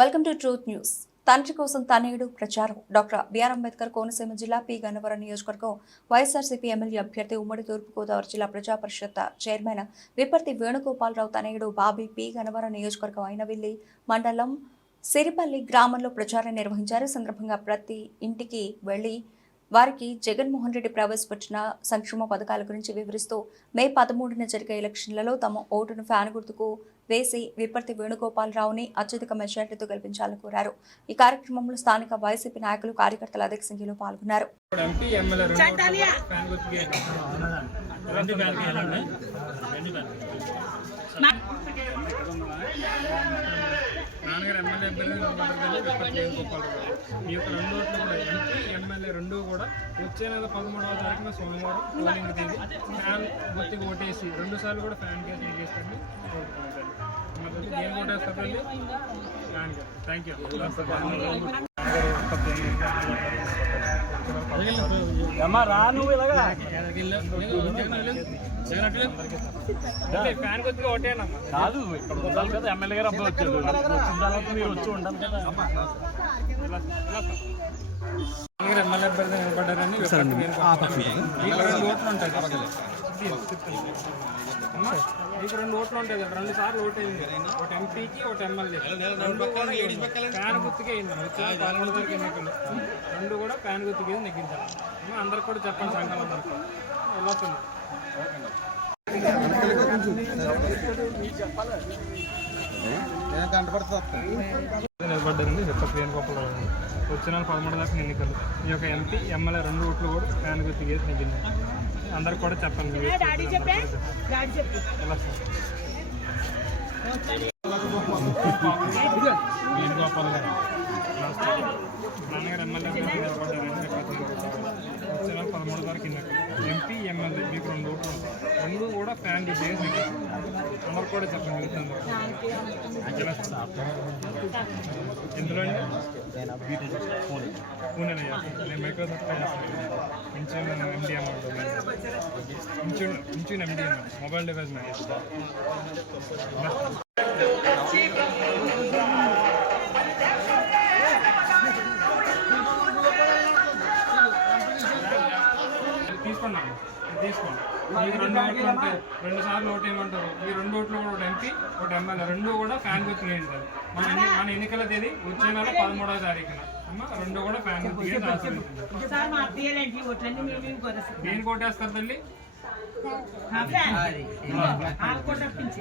Welcome to truth news. తండ్రి కోసం తనయుడు ప్రచారం. డాక్టర్ బిఆర్ అంబేద్కర్ కోనసీమ జిల్లా పి. గన్నవరం నియోజకవర్గం వైఎస్ఆర్సీపీ ఎమ్మెల్యే అభ్యర్థి ఉమ్మడి తూర్పుగోదావరి జిల్లా ప్రజా పరిషత్ చైర్మన్ విపర్తి వేణుగోపాలరావు తనయుడు బాబీ పి. గన్నవరం నియోజకవర్గం అయినవిల్లి మండలం సిరిపల్లి గ్రామంలో ప్రచారం నిర్వహించారు. సందర్భంగా ప్రతి ఇంటికి వెళ్ళి వారికి జగన్మోహన్ రెడ్డి ప్రవేశపెట్టిన సంక్షేమ పథకాల గురించి వివరిస్తూ మే పదమూడున జరిగే ఎలక్షన్లలో తమ ఓటును ఫ్యాన్ గుర్తుకు వేసి విపర్తి వేణుగోపాలరావుని అత్యధిక మెజార్టీతో గెలిపించాలని కోరారు. ఈ కార్యక్రమంలో స్థానిక వైసీపీ నాయకులు కార్యకర్తలు అధిక సంఖ్యలో పాల్గొన్నారు. రెండు ఎమ్మెల్యే యొక్క రెండు ఓట్లు కూడా ఎంపీ ఎమ్మెల్యే రెండు కూడా వచ్చే నెల పదమూడవ తారీఖున సోమవారం పోలింగ్ తేదీ ఫ్యాన్ గుర్తుకు ఓటేసి రెండు సార్లు కూడా fan case thank you fan గుర్తుగా ఓటేనమ్మా కాదు ఇక్కడ ఉండాలి కదా ఎమ్మెల్యే గారు అబ్బాయి వచ్చారు వచ్చిన తర్వాత మీరు వచ్చి ఉండాలి కదా. ఎమ్మెల్యే అభ్యర్థి నిలబడ్డారని రెండు ఓట్లు ఉంటాయి అమ్మా, మీకు రెండు ఓట్లు ఉంటాయి కదా, రెండు సార్లు ఓటు అయింది ఒకటి ఎంపీకి ఒకటి ఎమ్మెల్యే. రెండు కూడా ఫ్యాన్ గుర్తుకే అయింది వరకు ఎన్నికలు రెండు కూడా గుర్తుకే నెగ్గించాలి. అందరికి కూడా చెప్పండి సంఘం అందరికి. వెళ్ళొస్తుంది నిలబడ్డారండి విపత్తు వేణుగోపాలరావు గారు. వచ్చిన పదమూడు దాకా ఎన్నికలు. ఈ యొక్క ఎంపీ ఎమ్మెల్యే రెండు ఓట్లు కూడా ఫ్యాన్ గుర్తు గేసి నెగ్గింది అందరికి కూడా చెప్పండి? వేణుగోపాల్ గారు నాన్నగారు ఎమ్మెల్యే అభ్యర్థి నిలబడ్డారండి విపత్తు వేణుగోపాల్ గారు. వచ్చే నెల పదమూడు వరకు ఎన్నికలు. ఎంపీ ఎమ్మెల్యే మీకు రెండు ఓట్లు ఉంటాయి. రెండు కూడా ఫ్యాన్ గేసి నెగ్గింది అందరు కూడా చెప్పండి మీ అందరూ. ఎలా సార్? ఎందులో అండి? పూణేలో చేస్తాను. నేను మైక్రోసాఫ్ట్లో చేస్తాను. Intune MDM Intune Intune MDM mobile device మీద తీసుకోండి అమ్మ. ఇది తీసుకోండి. మీకు రెండు ఓట్లు ఉంటాయి రెండు సార్లు ఓటు ఏమంటారు? ఈ రెండు ఓట్లు కూడా ఒకటి ఎంపీ ఒకటి ఎమ్మెల్యే. రెండు కూడా ఫ్యాన్ గుర్తు వేయండి మన ఎన్ని మన ఎన్నికల తేదీ వచ్చే నెల పదమూడవ తారీఖున. అమ్మ రెండు కూడా ఫ్యాన్ గుర్తు వేసి ఆశీర్వదించండి. ఒకసారి మా అత్తయ్యలేంటి ఓట్లన్నీ మేము తల్లి. ఆకు కొట్టించి